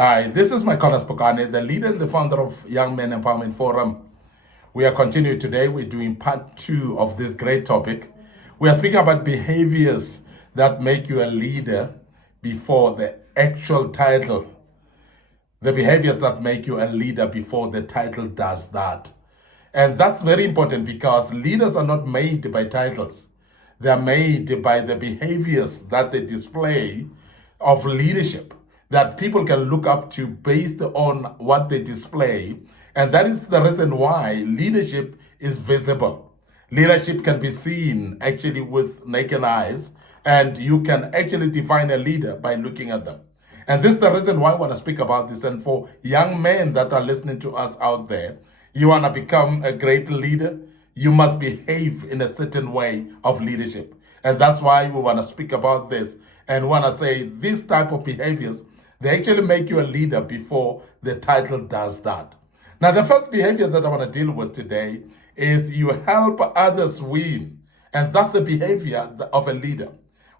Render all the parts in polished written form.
Hi, this is MIcornus Phokane, the leader and the founder of Young Men Empowerment Forum. We are continuing today. We're doing part two of this great topic. We are speaking about behaviors that make you a leader before the actual title. The behaviors that make you a leader before the title does that. And that's very important because leaders are not made by titles. They are made by the behaviors that they display of leadership that people can look up to based on what they display. And that is the reason why leadership is visible. Leadership can be seen actually with naked eyes, and you can actually define a leader by looking at them. And this is the reason why I want to speak about this. And for young men that are listening to us out there, you want to become a great leader, you must behave in a certain way of leadership. And that's why we want to speak about this and want to say these type of behaviors, they actually make you a leader before the title does that. Now, the first behavior that I want to deal with today is you help others win. And that's the behavior of a leader.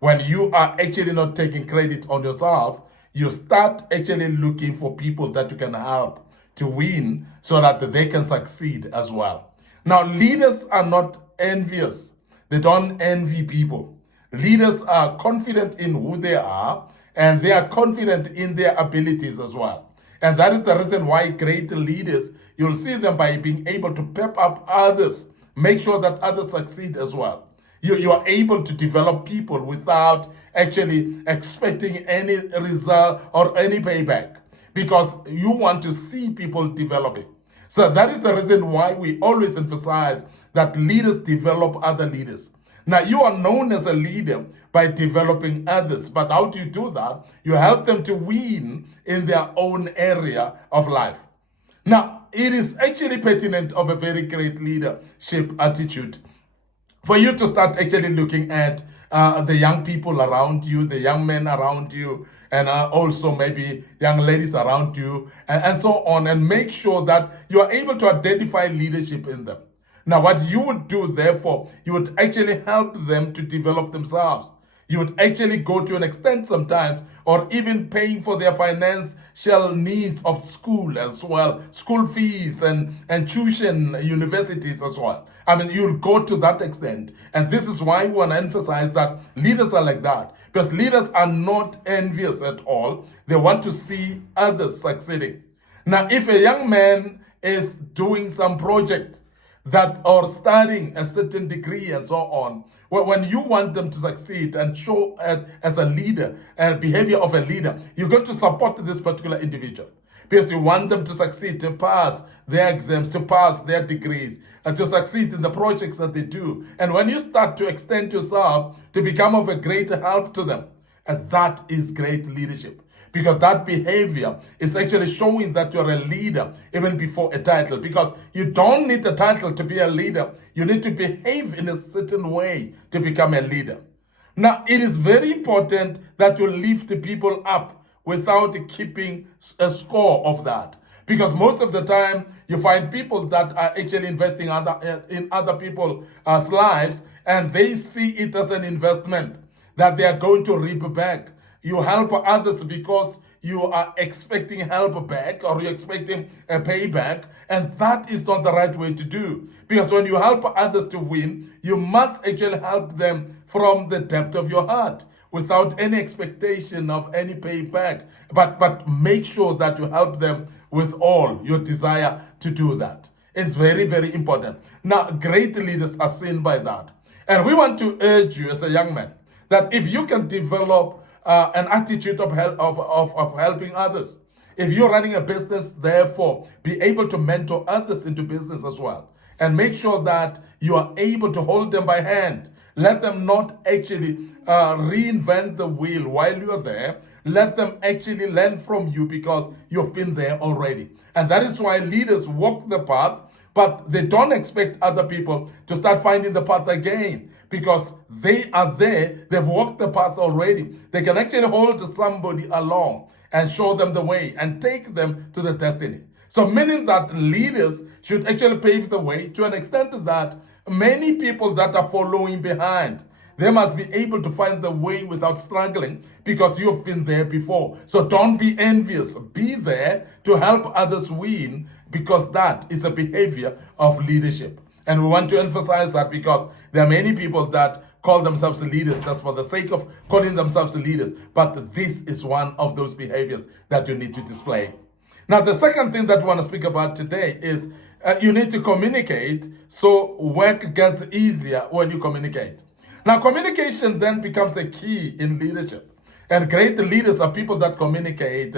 When you are actually not taking credit on yourself, you start actually looking for people that you can help to win so that they can succeed as well. Now, leaders are not envious. They don't envy people. Leaders are confident in who they are, and they are confident in their abilities as well. And that is the reason why great leaders, you'll see them by being able to pep up others, make sure that others succeed as well. You are able to develop people without actually expecting any result or any payback because you want to see people developing. So that is the reason why we always emphasize that leaders develop other leaders. Now, you are known as a leader by developing others, but how do you do that? You help them to win in their own area of life. Now, it is actually pertinent of a very great leadership attitude for you to start actually looking at the young people around you, the young men around you, and also maybe young ladies around you, and so on, and make sure that you are able to identify leadership in them. Now, what you would do, therefore, you would actually help them to develop themselves. You would actually go to an extent sometimes, or even paying for their financial needs of school as well, school fees and tuition universities as well. I mean, you'll go to that extent. And this is why we want to emphasize that leaders are like that. Because leaders are not envious at all. They want to see others succeeding. Now, if a young man is doing some project, that or studying a certain degree and so on, when you want them to succeed and show as a leader and behavior of a leader, you're going to support this particular individual because you want them to succeed, to pass their exams, to pass their degrees, and to succeed in the projects that they do. And when you start to extend yourself to become of a great help to them, and that is great leadership. Because that behavior is actually showing that you're a leader even before a title. Because you don't need a title to be a leader. You need to behave in a certain way to become a leader. Now, it is very important that you lift people up without keeping a score of that. Because most of the time, you find people that are actually investing in other people's lives, and they see it as an investment that they are going to reap back. You help others because you are expecting help back or you're expecting a payback, and that is not the right way to do. Because when you help others to win, you must actually help them from the depth of your heart without any expectation of any payback. But make sure that you help them with all your desire to do that. It's very, very important. Now, great leaders are seen by that. And we want to urge you as a young man that if you can develop an attitude of helping others. If you're running a business, therefore, be able to mentor others into business as well. And make sure that you are able to hold them by hand. Let them not actually reinvent the wheel while you're there. Let them actually learn from you because you've been there already. And that is why leaders walk the path, but they don't expect other people to start finding the path again because they are there, they've walked the path already. They can actually hold somebody along and show them the way and take them to the destiny. So meaning that leaders should actually pave the way to an extent that many people that are following behind, They must be able to find the way without struggling because you've been there before. So don't be envious. Be there to help others win because that is a behavior of leadership. And we want to emphasize that because there are many people that call themselves leaders just for the sake of calling themselves leaders. But this is one of those behaviors that you need to display. Now, the second thing that we want to speak about today is you need to communicate so work gets easier when you communicate. Now, communication then becomes a key in leadership. And great leaders are people that communicate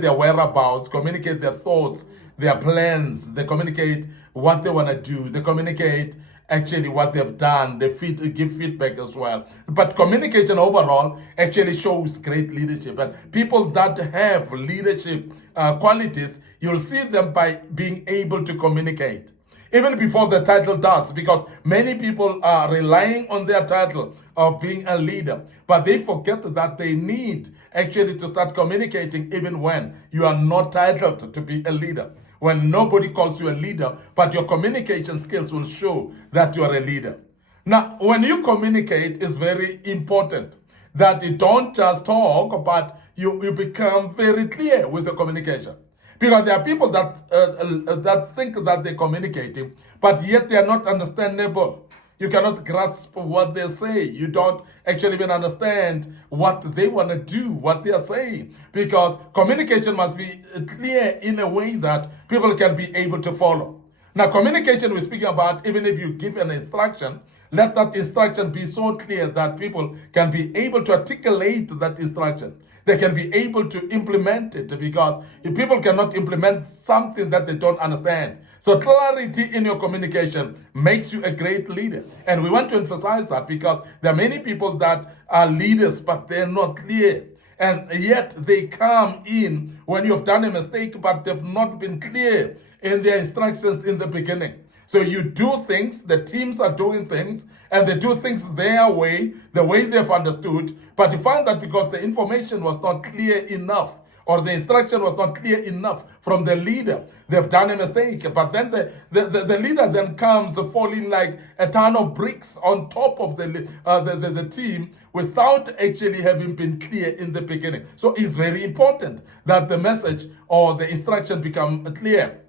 their whereabouts, communicate their thoughts, their plans, they communicate what they want to do, they communicate actually what they've done, they give feedback as well. But communication overall actually shows great leadership. And people that have leadership qualities, you'll see them by being able to communicate. Even before the title does, because many people are relying on their title of being a leader, but they forget that they need actually to start communicating even when you are not titled to be a leader. When nobody calls you a leader, but your communication skills will show that you are a leader. Now, when you communicate, it's very important that you don't just talk, but you become very clear with your communication. Because there are people that think that they're communicating, but yet they are not understandable. You cannot grasp what they say. You don't actually even understand what they want to do, what they are saying. Because communication must be clear in a way that people can be able to follow. Now, communication we're speaking about, even if you give an instruction, let that instruction be so clear that people can be able to articulate that instruction. They can be able to implement it, because if people cannot implement something that they don't understand. So clarity in your communication makes you a great leader. And we want to emphasize that because there are many people that are leaders, but they're not clear. And yet they come in when you've done a mistake, but they've not been clear in their instructions in the beginning. So you do things, the teams are doing things, and they do things their way, the way they've understood. But you find that because the information was not clear enough, or the instruction was not clear enough from the leader, they've done a mistake. But then the leader then comes falling like a ton of bricks on top of the team without actually having been clear in the beginning. So it's very important that the message or the instruction become clear.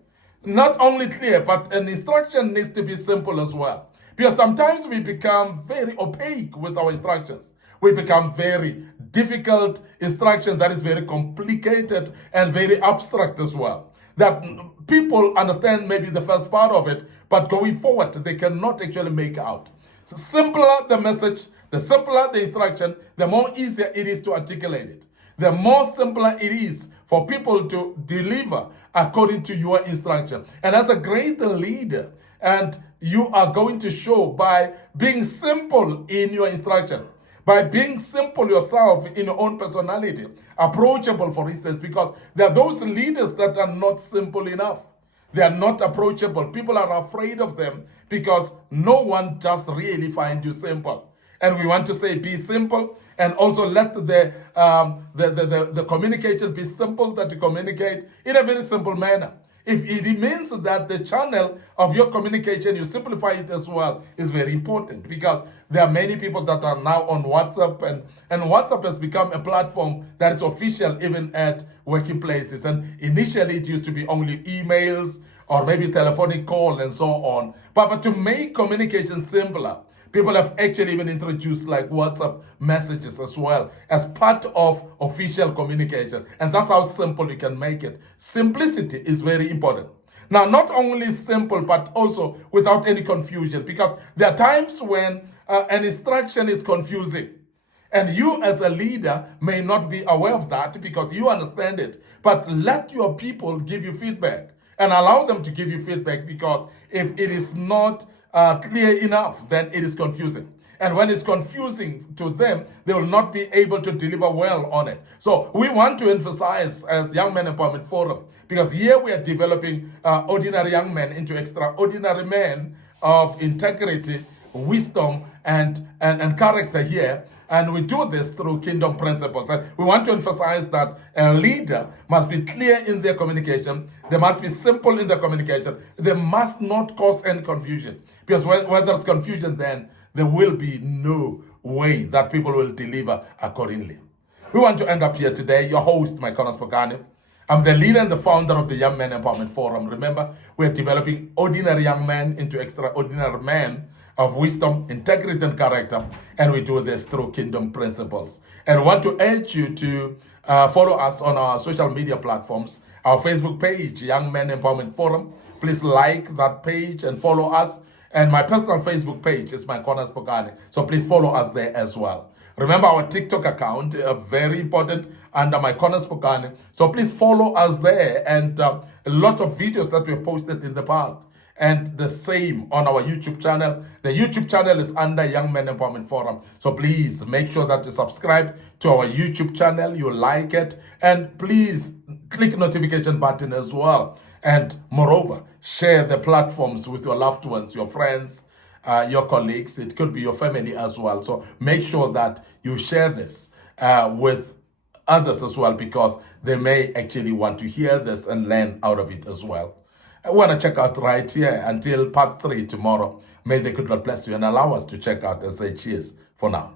Not only clear, but an instruction needs to be simple as well. Because sometimes we become very opaque with our instructions. We become very difficult instructions that is very complicated and very abstract as well. That people understand maybe the first part of it, but going forward, they cannot actually make out. So simpler the message, the simpler the instruction, the more easier it is to articulate it. The more simpler it is for people to deliver according to your instruction. And as a great leader, and you are going to show by being simple in your instruction, by being simple yourself in your own personality, approachable, for instance, because there are those leaders that are not simple enough. They are not approachable. People are afraid of them because no one just really finds you simple. And we want to say be simple, and also let the communication be simple, that you communicate in a very simple manner. If it means that the channel of your communication, you simplify it as well, is very important, because there are many people that are now on WhatsApp, and WhatsApp has become a platform that is official even at working places. And initially it used to be only emails or maybe telephonic call and so on. But to make communication simpler, people have actually even introduced like WhatsApp messages as well as part of official communication. And that's how simple you can make it. Simplicity is very important. Now, not only simple, but also without any confusion, because there are times when an instruction is confusing. And you as a leader may not be aware of that because you understand it. But let your people give you feedback and allow them to give you feedback, because if it is not clear enough, then it is confusing. And when it's confusing to them, they will not be able to deliver well on it. So we want to emphasize as Young Men Empowerment Forum, because here we are developing ordinary young men into extraordinary men of integrity, wisdom, and character here. And we do this through kingdom principles. And we want to emphasize that a leader must be clear in their communication. They must be simple in their communication. They must not cause any confusion. Because when there's confusion, then there will be no way that people will deliver accordingly. We want to end up here today. Your host, MIcornus Phokane. I'm the leader and the founder of the Young Men Empowerment Forum. Remember, we're developing ordinary young men into extraordinary men of wisdom, integrity, and character, and we do this through kingdom principles. And I want to urge you to follow us on our social media platforms, our Facebook page, Young Men Empowerment Forum. Please like that page and follow us. And my personal Facebook page is MIcornus Phokane. So please follow us there as well. Remember our TikTok account, very important, under MIcornus Phokane. So please follow us there, and a lot of videos that we've posted in the past. And the same on our YouTube channel. The YouTube channel is under Young Men Empowerment Forum. So please make sure that you subscribe to our YouTube channel, you like it, and please click notification button as well. And moreover, share the platforms with your loved ones, your friends, your colleagues. It could be your family as well. So make sure that you share this with others as well, because they may actually want to hear this and learn out of it as well. I want to check out right here until part 3 tomorrow. May the good Lord bless you and allow us to check out and say cheers for now.